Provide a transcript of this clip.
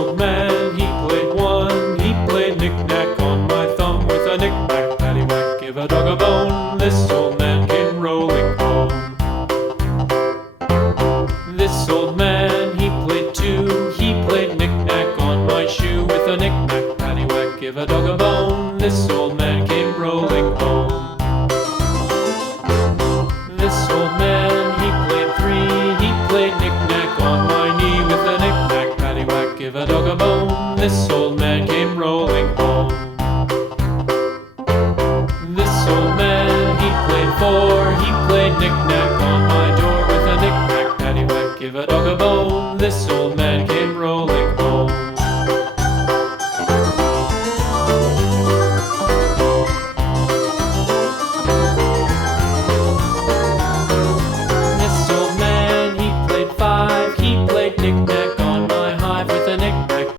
old man, he played one. He played knick-knack on my thumb with a knick-knack, paddywhack, give a dog a bone. This old man came rolling home. This old man, he played two. He played knick-knack on my shoe with a knick-knack, paddywhack, give a dog a bone. This old man came rolling home. This old man, he played three. He played knick-knack on my knee with a knick-knack, paddywhack, give a dog a bone. This old man came rolling home. This old man, he played four. He played knick-knack on my door with a knick-knack, paddywhack, give a dog a bone. This old man